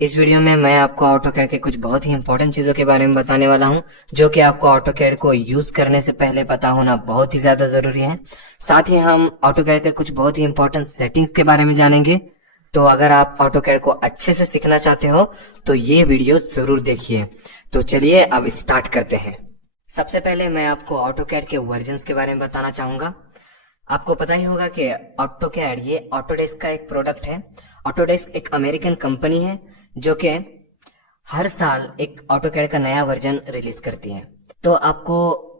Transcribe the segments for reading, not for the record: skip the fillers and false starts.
इस वीडियो में मैं आपको ऑटोकैड के कुछ बहुत ही इंपॉर्टेंट चीजों के बारे में बताने वाला हूं, जो कि आपको ऑटोकैड को यूज करने से पहले पता होना बहुत ही ज्यादा जरूरी है। साथ ही हम ऑटोकैड के कुछ बहुत ही इंपॉर्टेंट सेटिंग्स के बारे में जानेंगे। तो अगर आप ऑटोकैड को अच्छे से सीखना चाहते हो तो ये वीडियो जरूर देखिए। तो चलिए अब स्टार्ट करते हैं। सबसे पहले मैं आपको ऑटोकैड के वर्जन्स के बारे में बताना चाहूंगा। आपको पता ही होगा कि ऑटोकैड ये ऑटोडेस्क का एक प्रोडक्ट है। ऑटोडेस्क एक अमेरिकन कंपनी है जो कि हर साल एक ऑटोकैड का नया वर्जन रिलीज करती है। तो आपको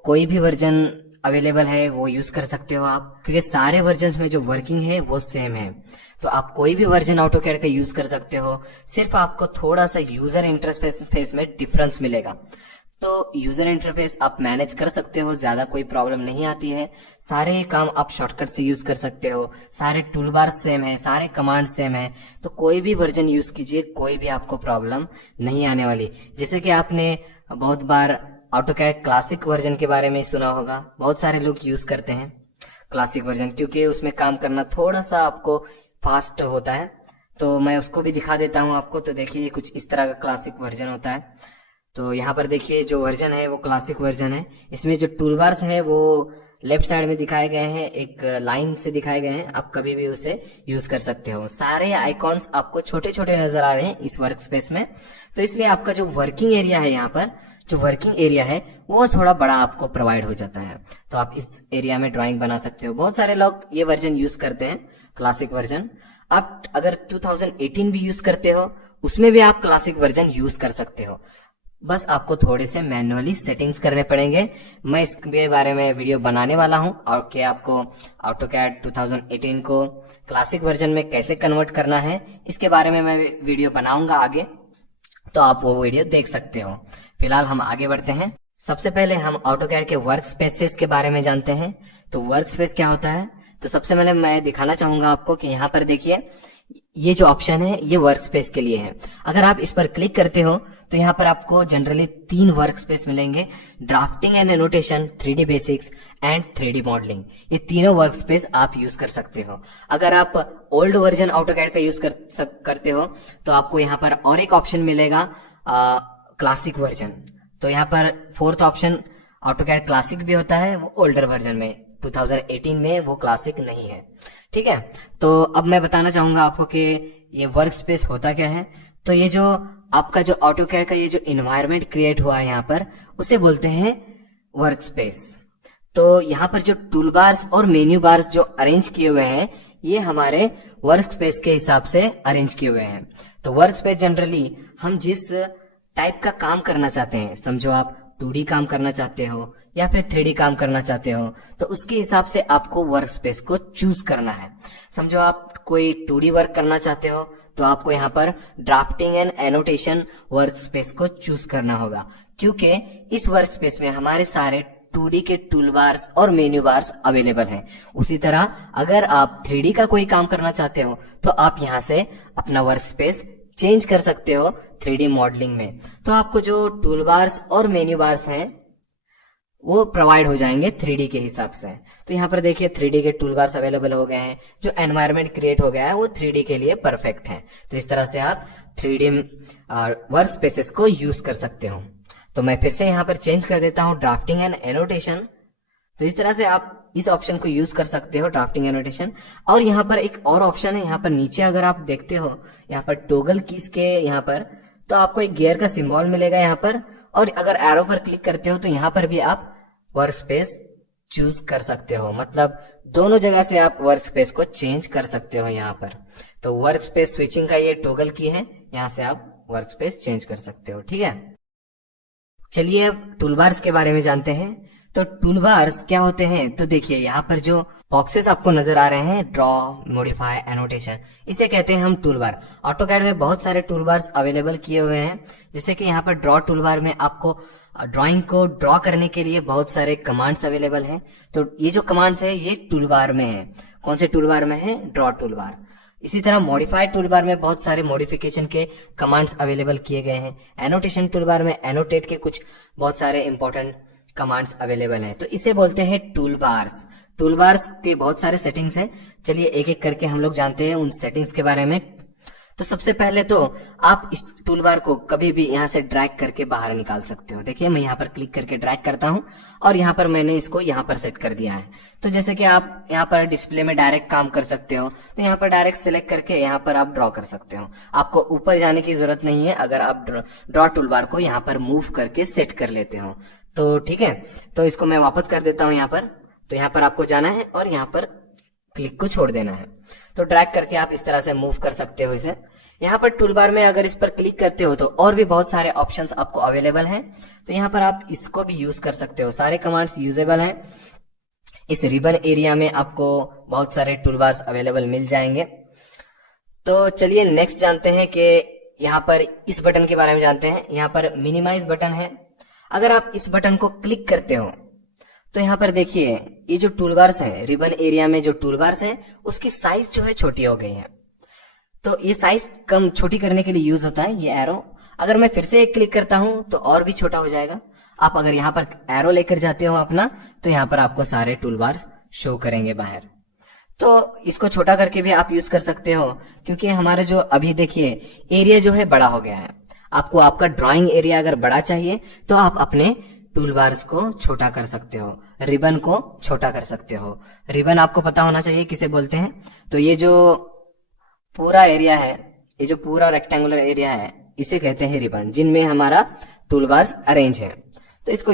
कोई भी वर्जन अवेलेबल है वो यूज कर सकते हो आप, क्योंकि सारे वर्जन्स में जो वर्किंग है वो सेम है। तो आप कोई भी वर्जन ऑटोकैड का यूज कर सकते हो। सिर्फ आपको थोड़ा सा यूजर इंटरफेस में डिफरेंस मिलेगा। तो यूजर इंटरफेस आप मैनेज कर सकते हो, ज्यादा कोई प्रॉब्लम नहीं आती है। सारे काम आप शॉर्टकट से यूज कर सकते हो। सारे टूल बार सेम है, सारे कमांड सेम है। तो कोई भी वर्जन यूज कीजिए, कोई भी आपको प्रॉब्लम नहीं आने वाली। जैसे कि आपने बहुत बार ऑटोकैड क्लासिक वर्जन के बारे में सुना होगा। बहुत सारे लोग यूज करते हैं क्लासिक वर्जन, क्योंकि उसमें काम करना थोड़ा सा आपको फास्ट होता है। तो मैं उसको भी दिखा देता हूँ आपको। तो देखिए कुछ इस तरह का क्लासिक वर्जन होता है। तो यहाँ पर देखिए जो वर्जन है वो क्लासिक वर्जन है। इसमें जो टूल बार्स है वो लेफ्ट साइड में दिखाए गए हैं, एक लाइन से दिखाए गए हैं। आप कभी भी उसे यूज कर सकते हो। सारे आइकॉन्स आपको छोटे छोटे नजर आ रहे हैं इस वर्क स्पेस में। तो इसलिए आपका जो वर्किंग एरिया है, यहाँ पर जो वर्किंग एरिया है वो थोड़ा बड़ा आपको प्रोवाइड हो जाता है। तो आप इस एरिया में ड्राइंग बना सकते हो। बहुत सारे लोग ये वर्जन यूज करते हैं, क्लासिक वर्जन। आप अगर 2018 भी यूज करते हो उसमें भी आप क्लासिक वर्जन यूज कर सकते हो। बस आपको थोड़े से मैन्युअली सेटिंग्स करने पड़ेंगे। मैं इसके बारे में वीडियो बनाने वाला हूं, और कि आपको ऑटोकैड 2018 को क्लासिक वर्जन में कैसे कन्वर्ट करना है इसके बारे में मैं वीडियो बनाऊंगा आगे। तो आप वो वीडियो देख सकते हो। फिलहाल हम आगे बढ़ते हैं। सबसे पहले हम ऑटोकैड के वर्क स्पेसेस के बारे में जानते हैं। तो वर्क स्पेस क्या होता है? तो सबसे पहले मैं दिखाना चाहूंगा आपको कि यहाँ पर देखिए ये जो ऑप्शन है ये वर्क स्पेस के लिए है। अगर आप इस पर क्लिक करते हो तो यहाँ पर आपको जनरली 3 वर्क स्पेस मिलेंगे: drafting and annotation, 3D basics and 3D modelling. ये तीनों वर्क स्पेस आप यूज कर सकते हो। अगर आप ओल्ड वर्जन ऑटोकैड का यूज करते हो तो आपको यहाँ पर और एक ऑप्शन मिलेगा, क्लासिक वर्जन। तो यहाँ पर फोर्थ ऑप्शन ऑटोकैड क्लासिक भी होता है, वो ओल्डर वर्जन में। 2018 में वो क्लासिक नहीं है। ठीक है। तो अब मैं बताना चाहूंगा आपको कि ये वर्क स्पेस होता क्या है। तो ये जो आपका जो ऑटोकैड का ये जो इन्वायरमेंट क्रिएट हुआ है यहाँ पर, उसे बोलते हैं वर्क स्पेस। तो यहाँ पर जो टूल बार्स और मेन्यू बार्स जो अरेंज किए हुए हैं ये हमारे वर्क स्पेस के हिसाब से अरेंज किए हुए हैं। तो वर्क स्पेस जनरली हम जिस टाइप का काम करना चाहते हैं, समझो आप 2D काम करना चाहते हो या फिर 3D काम करना चाहते हो, तो उसके हिसाब से आपको वर्क स्पेस को चूज करना है। समझो आप कोई 2D वर्क करना चाहते हो तो आपको यहाँ पर drafting and annotation work space को चूज करना होगा, क्योंकि इस वर्क स्पेस में हमारे सारे 2D के टूल बार्स और मेन्यू बार्स अवेलेबल हैं। उसी तरह अगर आप 3D का कोई काम करना चाहते हो तो आप यहाँ से अपना वर्क स्पेस चेंज कर सकते हो 3D मॉडलिंग में। तो आपको जो टूल बार्स और मेन्यू बार्स हैं वो प्रोवाइड हो जाएंगे 3D के हिसाब से। तो यहाँ पर देखिए 3D के टूल बार्स अवेलेबल हो गए हैं। जो एनवायरनमेंट क्रिएट हो गया है वो 3D के लिए परफेक्ट है। तो इस तरह से आप 3D वर्क स्पेसेस को यूज कर सकते हो। तो मैं फिर से यहाँ पर चेंज कर देता हूँ ड्राफ्टिंग एंड एनोटेशन। तो इस तरह से आप इस ऑप्शन को यूज कर सकते हो, ड्राफ्टिंग एनोटेशन। और यहाँ पर एक और ऑप्शन है, यहाँ पर नीचे अगर आप देखते हो यहाँ पर टोगल कीज के यहाँ पर, तो आपको एक गियर का सिंबल मिलेगा यहाँ पर। और अगर एरो पर क्लिक करते हो तो यहाँ पर भी आप वर्क स्पेस चूज कर सकते हो। मतलब दोनों जगह से आप वर्क स्पेस को चेंज कर सकते हो यहाँ पर। तो वर्क स्पेस स्विचिंग का ये टोगल की है, यहाँ से आप वर्क स्पेस चेंज कर सकते हो। ठीक है। चलिए अब टूलबार्स के बारे में जानते हैं। तो टूलबार्स क्या होते हैं? तो देखिए यहाँ पर जो बॉक्सेस आपको नजर आ रहे हैं, ड्रॉ, मॉडिफाई, एनोटेशन, इसे कहते हैं हम टूलबार। ऑटोकैड में बहुत सारे टूलबार्स अवेलेबल किए हुए हैं। जैसे कि यहाँ पर ड्रॉ टूलबार में आपको ड्राइंग को ड्रॉ करने के लिए बहुत सारे कमांड्स अवेलेबल हैं। तो ये जो कमांड्स है ये टूलबार में है। कौन से टूलबार में है? Draw toolbar. इसी तरह मॉडिफाइड टूलबार में बहुत सारे मॉडिफिकेशन के कमांड्स अवेलेबल किए गए हैं। एनोटेशन टूलबार में एनोटेट के कुछ बहुत सारे इंपॉर्टेंट कमांड्स अवेलेबल हैं। तो इसे बोलते हैं टूलबार्स। टूलबार्स के बहुत सारे सेटिंग्स हैं। चलिए एक एक करके हम लोग जानते हैं उन सेटिंग्स के बारे में। तो सबसे पहले तो आप इस टूल बार को कभी भी यहाँ से ड्रैग करके बाहर निकाल सकते हो। देखिए मैं यहाँ पर क्लिक करके ड्रैग करता हूँ और यहाँ पर मैंने इसको यहाँ पर सेट कर दिया है। तो जैसे कि आप यहाँ पर डिस्प्ले में डायरेक्ट काम कर सकते हो, तो यहाँ पर डायरेक्ट सिलेक्ट करके यहाँ पर आप ड्रॉ कर सकते हो। आपको ऊपर जाने की जरूरत नहीं है अगर आप ड्रॉ टूल बार को यहाँ पर मूव करके सेट कर लेते हो तो ठीक है। तो इसको मैं वापस कर देता हूँ यहाँ पर। तो यहाँ पर आपको जाना है और यहाँ पर क्लिक को छोड़ देना है। तो ड्रैग करके आप इस तरह से मूव कर सकते हो इसे। यहाँ पर टूल बार में अगर इस पर क्लिक करते हो तो और भी बहुत सारे ऑप्शंस आपको अवेलेबल हैं। तो यहाँ पर आप इसको भी यूज कर सकते हो, सारे कमांड्स यूजेबल हैं। इस रिबन एरिया में आपको बहुत सारे टूल बार्स अवेलेबल मिल जाएंगे। तो चलिए नेक्स्ट जानते हैं कि यहाँ पर इस बटन के बारे में जानते हैं। यहाँ पर मिनिमाइज बटन है। अगर आप इस बटन को क्लिक करते हो तो यहाँ पर देखिए ये जो टूल बार्स है, रिबन एरिया में जो टूल बार्स है उसकी साइज जो है छोटी हो गई है। तो ये साइज कम छोटी करने के लिए यूज होता है ये एरो। अगर मैं फिर से एक क्लिक करता हूं तो और भी छोटा हो जाएगा। आप अगर यहाँ पर एरो लेकर जाते हो अपना तो यहाँ पर आपको सारे टूल बार शो करेंगे बाहर। तो इसको छोटा करके भी आप यूज कर सकते हो क्योंकि हमारे जो अभी देखिए एरिया जो है बड़ा हो गया है। आपको आपका ड्राइंग एरिया अगर बड़ा चाहिए तो आप अपने टूल बार्स को छोटा कर सकते हो, रिबन को छोटा कर सकते हो। रिबन आपको पता होना चाहिए किसे बोलते हैं। तो ये जो पूरा एरिया है, ये जो पूरा रेक्टेंगुलर एरिया है इसे कहते हैं रिबन, जिनमें हमारा टूल बार्स अरेंज है। तो इसको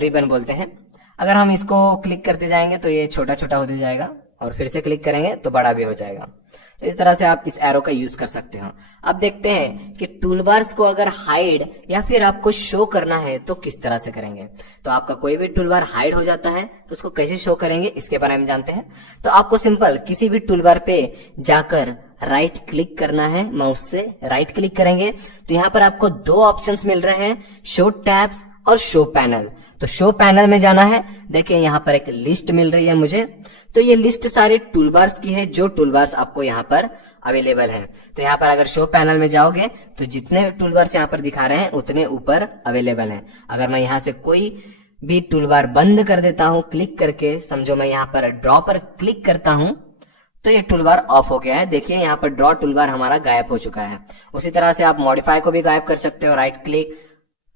रिबन बोलते हैं। अगर हम इसको क्लिक करते जाएंगे तो ये छोटा छोटा होते जाएगा और फिर से क्लिक करेंगे तो बड़ा भी हो जाएगा। तो इस तरह से आप इस एरो का यूज कर सकते हो। अब देखते हैं कि टूल बार्स को अगर हाइड या फिर आपको शो करना है तो किस तरह से करेंगे। तो आपका कोई भी टूल बार हाइड हो जाता है तो उसको कैसे शो करेंगे इसके बारे में जानते हैं। तो आपको सिंपल किसी भी टूल बार पे जाकर राइट क्लिक करना है, माउस से राइट क्लिक करेंगे तो यहाँ पर आपको दो ऑप्शंस मिल रहे हैं, शो टैब्स और शो पैनल। तो शो पैनल में जाना है। देखिए यहाँ पर एक लिस्ट मिल रही है मुझे। तो ये लिस्ट सारे टूल बार्स की है जो टूल बार्स आपको यहाँ पर अवेलेबल हैं। तो यहाँ पर अगर शो पैनल में जाओगे तो जितने टूल बार्स यहाँ पर दिखा रहे हैं उतने ऊपर अवेलेबल हैं। अगर मैं यहाँ से कोई भी टूल बार बंद कर देता हूँ क्लिक करके, समझो मैं यहाँ पर ड्रॉ पर क्लिक करता हूँ तो ये टूल बार ऑफ हो गया है। देखिए यहाँ पर ड्रॉ टूल बार हमारा गायब हो चुका है। उसी तरह से आप मॉडिफाई को भी गायब कर सकते हो। राइट क्लिक,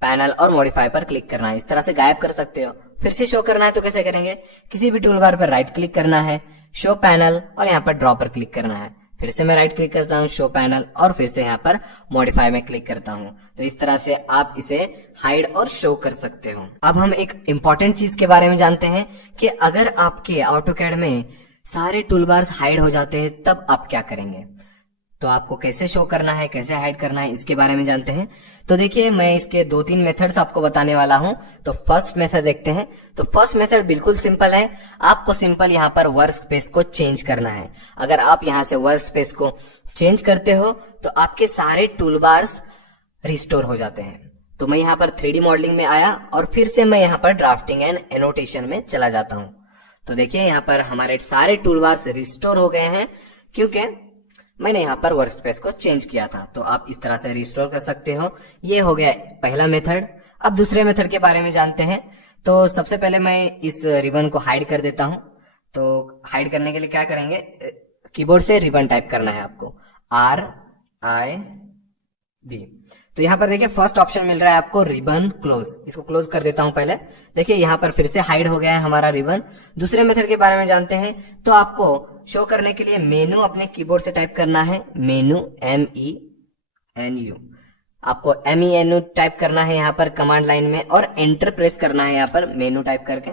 पैनल और मॉडिफाई पर क्लिक करना है, इस तरह से गायब कर सकते हो। फिर से शो करना है तो कैसे करेंगे, किसी भी टूल बार पर राइट क्लिक करना है, शो पैनल और यहाँ पर ड्रॉ पर क्लिक करना है। फिर से मैं राइट क्लिक करता हूँ, शो पैनल और फिर से यहाँ पर मॉडिफाई में क्लिक करता हूँ। तो इस तरह से आप इसे हाइड और शो कर सकते हो। अब हम एक इंपॉर्टेंट चीज के बारे में जानते हैं कि अगर आपके ऑटोकैड में सारे टूल बार्स हाइड हो जाते हैं तब आप क्या करेंगे। तो आपको कैसे शो करना है, कैसे हाइड करना है, इसके बारे में जानते हैं। तो देखिए मैं इसके 2-3 मेथड्स आपको बताने वाला हूं। तो फर्स्ट मेथड देखते हैं। तो फर्स्ट मेथड बिल्कुल सिंपल है। आपको सिंपल यहाँ पर वर्क स्पेस को चेंज करना है। अगर आप यहाँ से वर्क स्पेस को चेंज करते हो तो आपके सारे टूल बार्स रिस्टोर हो जाते हैं। तो मैं यहाँ पर 3D मॉडलिंग में आया और फिर से मैं यहाँ पर ड्राफ्टिंग एंड एनोटेशन में चला जाता हूँ। तो देखिए यहाँ पर हमारे सारे टूल बार्स रिस्टोर हो गए हैं क्योंकि मैंने यहाँ पर वर्क स्पेस को चेंज किया था। तो आप इस तरह से रिस्टोर कर सकते हो। ये हो गया पहला मेथड। अब दूसरे मेथड के बारे में जानते हैं। तो सबसे पहले मैं इस रिबन को हाइड कर देता हूं। तो हाइड करने के लिए क्या करेंगे, कीबोर्ड से रिबन टाइप करना है आपको, RIB। तो यहाँ पर देखिए फर्स्ट ऑप्शन मिल रहा है आपको रिबन क्लोज। इसको क्लोज कर देता हूं पहले। देखिए यहाँ पर फिर से हाइड हो गया है हमारा रिबन। दूसरे मेथड के बारे में जानते हैं। तो आपको शो करने के लिए मेनू अपने कीबोर्ड से टाइप करना है, मेनू MENU। आपको MENU टाइप करना है यहाँ पर कमांड लाइन में और एंटर प्रेस करना है यहाँ पर मेनू टाइप करके।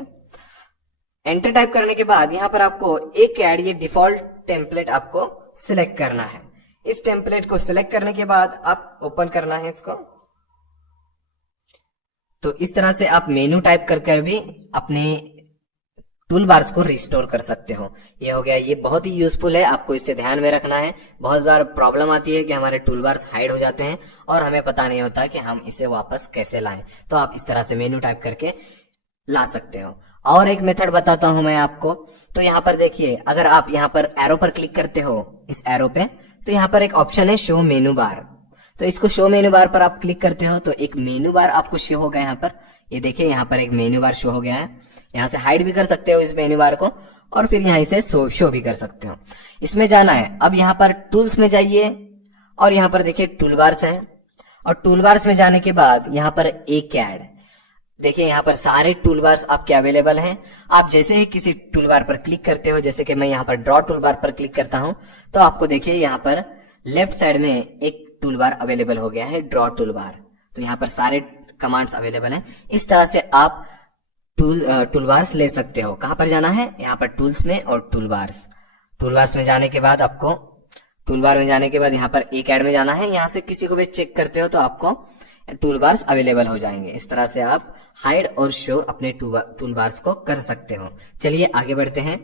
एंटर टाइप करने के बाद यहाँ पर आपको एक ऐड ये डिफॉल्ट टेम्पलेट आपको सिलेक्ट करना है। इस टेम्पलेट को सिलेक्ट करने के बाद आप ओपन करना है इसको। तो इस तरह से आप मेनू टाइप कर भी अपने टूल बार्स को रिस्टोर कर सकते हो। ये हो गया, ये बहुत ही यूजफुल है, आपको इसे ध्यान में रखना है। बहुत बार प्रॉब्लम आती है कि हमारे टूल बार्स हाइड हो जाते हैं और हमें पता नहीं होता कि हम इसे वापस कैसे लाएं। तो आप इस तरह से मेनू टाइप करके ला सकते हो। और एक मेथड बताता हूं मैं आपको। तो यहाँ पर देखिए, अगर आप यहाँ पर एरो पर क्लिक करते हो, इस एरो पे, तो यहाँ पर एक ऑप्शन है शो मेनू बार। तो इसको शो मेनू बार पर आप क्लिक करते हो तो एक मेनू बार आपको शो होगा यहाँ पर। ये देखिए यहाँ पर एक मेनू बार शो हो गया है। यहाँ से हाइड भी कर सकते हो इस मेनू बार को और फिर यहाँ से शो भी कर सकते हो। इसमें जाना है। अब यहाँ पर टूल्स में जाइए और यहाँ पर देखिए टूल बार्स है, और टूल बार्स में जाने के बाद यहाँ पर एक कैड, देखिए यहाँ पर सारे टूल बार्स आपके अवेलेबल हैं। आप जैसे ही किसी टूल बार पर क्लिक करते हो, जैसे कि मैं यहाँ पर ड्रॉ टूल बार पर क्लिक करता हूं, तो आपको देखिए यहाँ पर लेफ्ट साइड में एक टूल बार अवेलेबल हो गया है, ड्रॉ टूल बार। तो यहाँ पर सारे कमांड्स अवेलेबल हैं। इस तरह से आप टूल बार्स ले सकते हो। कहां पर जाना है, यहाँ पर टूल्स में और टूल बार्स। टूल बार्स में जाने के बाद आपको, टूल बार में जाने के बाद यहाँ पर एक ऐड में जाना है। यहाँ से किसी को भी चेक करते हो तो आपको टूल बार्स अवेलेबल हो जाएंगे। इस तरह से आप हाइड और शो अपने टूल बार्स को कर सकते हो। चलिए आगे बढ़ते हैं।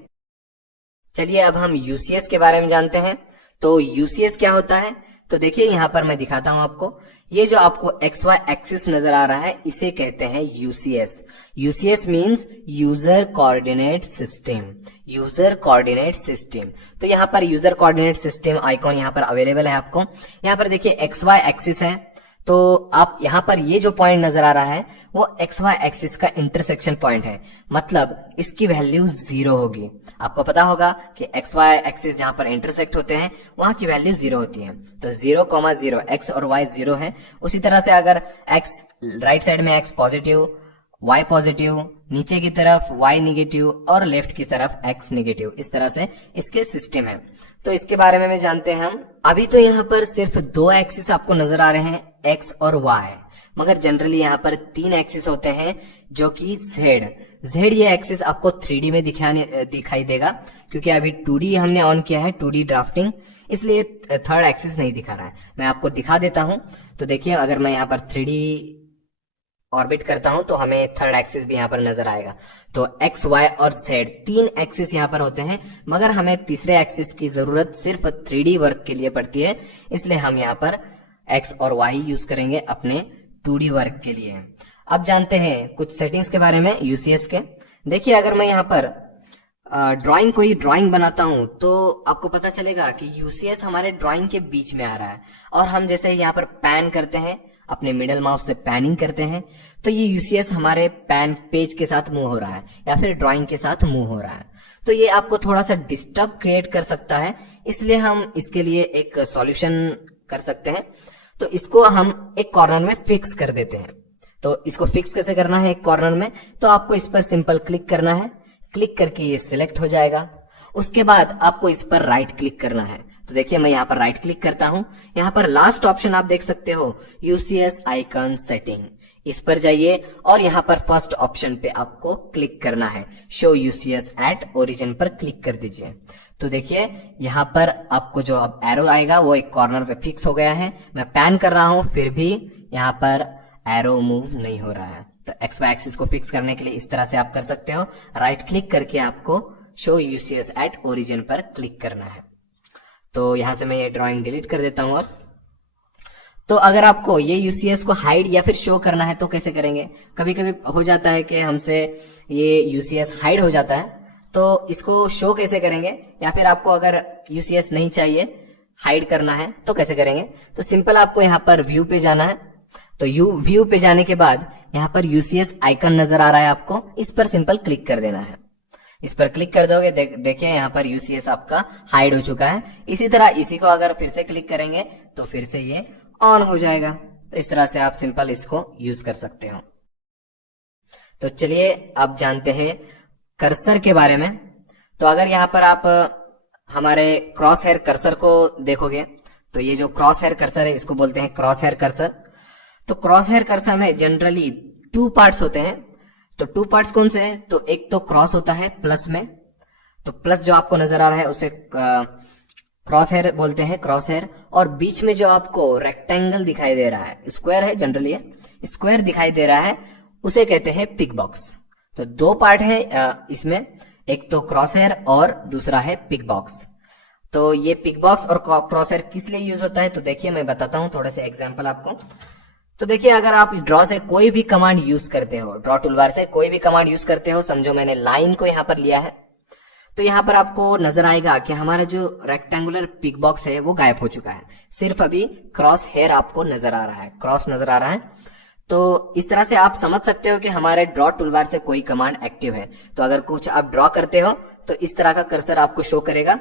चलिए अब हम यूसीएस के बारे में जानते हैं। तो यूसीएस क्या होता है, तो देखिए यहाँ पर मैं दिखाता हूं आपको। ये जो आपको एक्स वाई एक्सिस नजर आ रहा है, इसे कहते हैं UCS. UCS means user coordinate system. User coordinate system. तो यहाँ पर यूजर कोऑर्डिनेट सिस्टम आइकॉन यहाँ पर अवेलेबल है आपको। यहाँ पर देखिए एक्स वाई एक्सिस है, तो आप यहाँ पर ये जो पॉइंट नजर आ रहा है वो एक्स वाई एक्सिस का इंटरसेक्शन पॉइंट है, मतलब इसकी वैल्यू 0 होगी। आपको पता होगा कि एक्स वाई एक्सिस जहां पर इंटरसेक्ट होते हैं वहां की वैल्यू 0 होती है। तो 0,0 एक्स और वाई 0 है। उसी तरह से अगर एक्स राइट साइड में एक्स पॉजिटिव, वाई पॉजिटिव, नीचे की तरफ वाई नेगेटिव और लेफ्ट की तरफ एक्स नेगेटिव, इस तरह से इसके सिस्टम है। तो इसके बारे में जानते हैं हम। अभी तो यहाँ पर सिर्फ 2 एक्सिस आपको नजर आ रहे हैं, एक्स और वाई, मगर जनरली यहाँ पर 3 एक्सिस होते हैं, जो कि जेड ये एक्सिस आपको 3D में दिखाई देगा, क्योंकि अभी 2D हमने ऑन किया है, 2D ड्राफ्टिंग, इसलिए थर्ड एक्सिस नहीं दिखा रहा है। मैं आपको दिखा देता हूं। तो देखिए अगर मैं यहाँ पर 3D ऑर्बिट करता हूं तो हमें थर्ड एक्सिस भी यहाँ पर नजर आएगा। तो एक्स वाई और जेड 3 एक्सिस यहाँ पर होते हैं, मगर हमें तीसरे एक्सिस की जरूरत सिर्फ 3D वर्क के लिए पड़ती है, इसलिए हम यहाँ पर एक्स और वाई यूज करेंगे अपने 2D वर्क के लिए। अब जानते हैं कुछ सेटिंग्स के बारे में यूसीएस के। देखिए अगर मैं यहाँ पर कोई ड्राइंग बनाता हूं तो आपको पता चलेगा कि यूसीएस हमारे ड्राइंग के बीच में आ रहा है, और हम जैसे यहाँ पर पैन करते हैं, अपने मिडल माउस से पैनिंग करते हैं, तो ये यूसीएस हमारे पैन पेज के साथ मूव हो रहा है या फिर ड्राइंग के साथ मूव हो रहा है। तो ये आपको थोड़ा सा डिस्टर्ब क्रिएट कर सकता है, इसलिए हम इसके लिए एक सॉल्यूशन कर सकते हैं। तो इसको हम एक कॉर्नर में फिक्स कर देते हैं। तो इसको फिक्स कैसे करना है एक कॉर्नर में, तो आपको इस पर सिंपल क्लिक करना है। क्लिक करके ये सिलेक्ट हो जाएगा। उसके बाद आपको इस पर राइट क्लिक करना है। तो देखिए मैं यहाँ पर राइट क्लिक करता हूं। यहाँ पर लास्ट ऑप्शन आप देख सकते हो, यूसीएस आइकन सेटिंग, इस पर जाइए और यहाँ पर फर्स्ट ऑप्शन पे आपको क्लिक करना है, शो यूसीएस एट ओरिजिन पर क्लिक कर दीजिए। तो देखिए यहाँ पर आपको जो अब एरो आएगा वो एक कॉर्नर पे फिक्स हो गया है। मैं पैन कर रहा हूं फिर भी यहाँ पर एरो मूव नहीं हो रहा है। तो एक्स वाई एक्सिस को फिक्स करने के लिए इस तरह से आप कर सकते हो, राइट क्लिक करके आपको शो यूसीएस एट ओरिजिन पर क्लिक करना है। तो यहां से मैं ये ड्राइंग डिलीट कर देता हूं। अब तो अगर आपको ये यूसीएस को हाइड या फिर शो करना है तो कैसे करेंगे। कभी कभी हो जाता है कि हमसे ये यूसीएस हाइड हो जाता है, तो इसको शो कैसे करेंगे, या फिर आपको अगर यूसीएस नहीं चाहिए हाइड करना है तो कैसे करेंगे। तो सिंपल आपको यहाँ पर व्यू पे जाना है। तो व्यू पे जाने के बाद यहाँ पर यूसीएस आइकन नजर आ रहा है आपको, इस पर सिंपल क्लिक कर देना है। इस पर क्लिक कर दोगे, देखिए यहाँ पर यूसीएस आपका हाइड हो चुका है। इसी तरह इसी को अगर फिर से क्लिक करेंगे तो फिर से ये ऑन हो जाएगा। तो इस तरह से आप सिंपल इसको यूज कर सकते हो। तो चलिए अब जानते हैं कर्सर के बारे में। तो अगर यहाँ पर आप हमारे क्रॉस हेयर कर्सर को देखोगे, तो ये जो क्रॉस हेयर कर्सर है इसको बोलते हैं क्रॉस हेयर कर्सर। तो क्रॉस हेयर कर्सर में जनरली 2 पार्ट्स होते हैं। तो 2 पार्ट्स कौन से हैं, तो एक तो क्रॉस होता है प्लस में, तो प्लस जो आपको नजर आ रहा है उसे क्रॉस हेयर बोलते हैं, क्रॉस हेयर। और बीच में जो आपको रेक्टेंगल दिखाई दे रहा है, स्क्वायर है जनरली, स्क्वायर दिखाई दे रहा है, उसे कहते हैं पिक बॉक्स। तो 2 पार्ट है इसमें, एक तो क्रॉस हेयर और दूसरा है पिक बॉक्स। तो ये पिक बॉक्स और क्रॉस हेयर किस लिए यूज होता है, तो देखिए मैं बताता हूं थोड़े से एग्जाम्पल आपको। तो देखिए अगर आप ड्रॉ से कोई भी कमांड यूज करते हो, ड्रॉ टूलबार से कोई भी कमांड यूज करते हो, समझो मैंने लाइन को यहाँ पर लिया है, तो यहाँ पर आपको नजर आएगा कि हमारा जो रेक्टेंगुलर पिक बॉक्स है वो गायब हो चुका है, सिर्फ अभी क्रॉस हेयर आपको नजर आ रहा है, क्रॉस नजर आ रहा है। तो इस तरह से आप समझ सकते हो कि हमारे ड्रॉ टूलबार से कोई कमांड एक्टिव है। तो अगर कुछ आप ड्रॉ करते हो तो इस तरह का कर्सर आपको शो करेगा,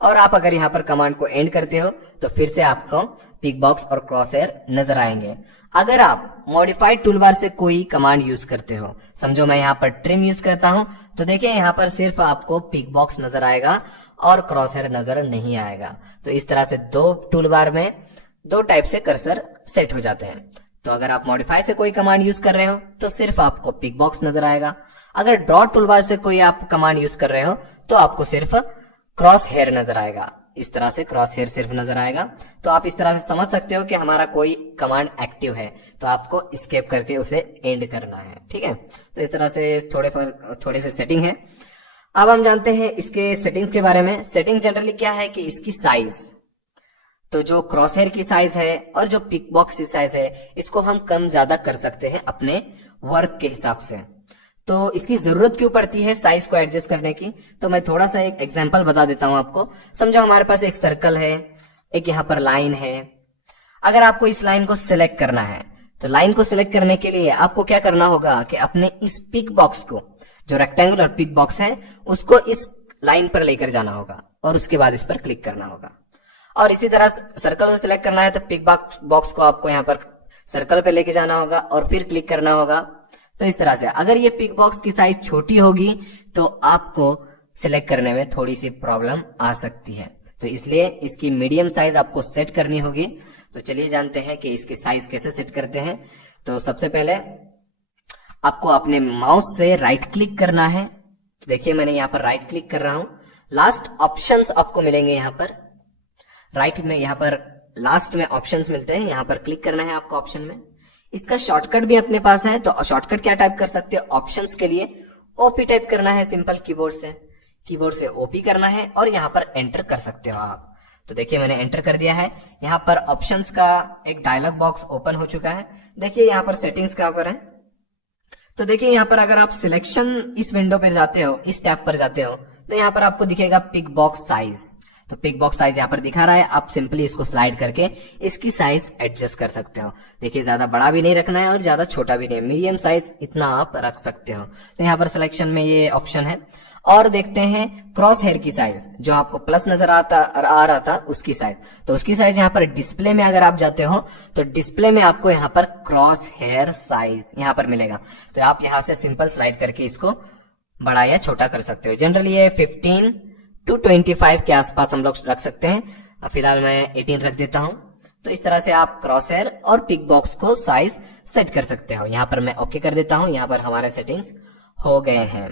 और आप अगर यहाँ पर कमांड को एंड करते हो तो फिर से आपको पिक बॉक्स और क्रॉस हेयर नजर आएंगे। अगर आप मॉडिफाइड टूलबार से कोई कमांड यूज करते हो, समझो मैं यहाँ पर ट्रिम यूज करता हूं, तो देखिए यहाँ पर सिर्फ आपको पिक बॉक्स नजर आएगा और क्रॉस हेयर नजर नहीं आएगा। तो इस तरह से दो टूलबार में दो टाइप से कर्सर सेट हो जाते हैं। तो अगर आप मॉडिफाई से कोई कमांड यूज कर रहे हो तो सिर्फ आपको पिक बॉक्स नजर आएगा। अगर डॉट टूलबार से कोई आप कमांड यूज कर रहे हो तो आपको सिर्फ क्रॉस हेयर नजर आएगा। इस तरह से क्रॉस हेयर सिर्फ नजर आएगा। तो आप इस तरह से समझ सकते हो कि हमारा कोई कमांड एक्टिव है तो आपको एस्केप करके उसे एंड करना है। ठीक है, तो इस तरह से थोड़े से सेटिंग है। अब हम जानते हैं इसके सेटिंग के बारे में। सेटिंग जनरली क्या है कि इसकी साइज, तो जो क्रॉस हेयर की साइज है और जो पिक बॉक्स की साइज है, इसको हम कम ज्यादा कर सकते हैं अपने वर्क के हिसाब से। तो इसकी जरूरत क्यों पड़ती है साइज को एडजस्ट करने की, तो मैं थोड़ा सा एक एग्जांपल बता देता हूं आपको। समझो हमारे पास एक सर्कल है, एक यहाँ पर लाइन है। अगर आपको इस लाइन को सिलेक्ट करना है तो लाइन को सिलेक्ट करने के लिए आपको क्या करना होगा कि अपने इस पिक बॉक्स को, जो रेक्टेंगुलर पिक बॉक्स है, उसको इस लाइन पर लेकर जाना होगा और उसके बाद इस पर क्लिक करना होगा। और इसी तरह सर्कल को सिलेक्ट करना है तो पिक बॉक्स को आपको यहाँ पर सर्कल पे लेके जाना होगा और फिर क्लिक करना होगा। तो इस तरह से अगर ये पिक बॉक्स की साइज छोटी होगी तो आपको सिलेक्ट करने में थोड़ी सी प्रॉब्लम आ सकती है। तो इसलिए इसकी मीडियम साइज आपको सेट करनी होगी। तो चलिए जानते हैं कि इसकी साइज कैसे सेट करते हैं। तो सबसे पहले आपको अपने माउस से राइट क्लिक करना है। तो देखिए मैंने यहाँ पर राइट क्लिक कर रहा हूं। लास्ट ऑप्शंस आपको मिलेंगे यहाँ पर राइट में, यहाँ पर लास्ट में ऑप्शंस मिलते हैं, यहाँ पर क्लिक करना है आपको ऑप्शन में। इसका शॉर्टकट भी अपने पास है, तो शॉर्टकट क्या टाइप कर सकते हो, ऑप्शंस के लिए ओपी टाइप करना है सिंपल कीबोर्ड से ओपी करना है और यहाँ पर एंटर कर सकते हो आप। तो देखिए मैंने एंटर कर दिया है। यहाँ पर ऑप्शंस का एक डायलॉग बॉक्स ओपन हो चुका है। देखिए यहाँ पर सेटिंग्स का ऊपर है। तो देखिए यहाँ पर अगर आप सिलेक्शन इस विंडो पर जाते हो, इस टैब पर जाते हो, तो यहाँ पर आपको दिखेगा पिक बॉक्स साइज। तो पिक बॉक्स साइज यहाँ पर दिखा रहा है, आप सिंपली इसको स्लाइड करके इसकी साइज एडजस्ट कर सकते हो। देखिए ज्यादा बड़ा भी नहीं रखना है और ज्यादा छोटा भी नहीं, मीडियम साइज इतना आप रख सकते हो। तो यहाँ पर सिलेक्शन में ये ऑप्शन है। और देखते हैं क्रॉस हेयर की साइज, जो आपको प्लस नजर आ रहा था उसकी साइज। तो उसकी साइज यहाँ पर डिस्प्ले में अगर आप जाते हो तो डिस्प्ले में आपको यहाँ पर क्रॉस हेयर साइज यहाँ पर मिलेगा। तो आप यहाँ से सिंपल स्लाइड करके इसको बड़ा या छोटा कर सकते हो। जनरली ये 15 to 25 के आसपास हम लोग रख सकते हैं। फिलहाल मैं 18 रख देता हूं। तो इस तरह से आप क्रॉस हेयर और पिक बॉक्स को साइज सेट कर सकते हो। यहाँ पर मैं ओके कर देता हूं। यहाँ पर हमारे सेटिंग्स हो गए हैं।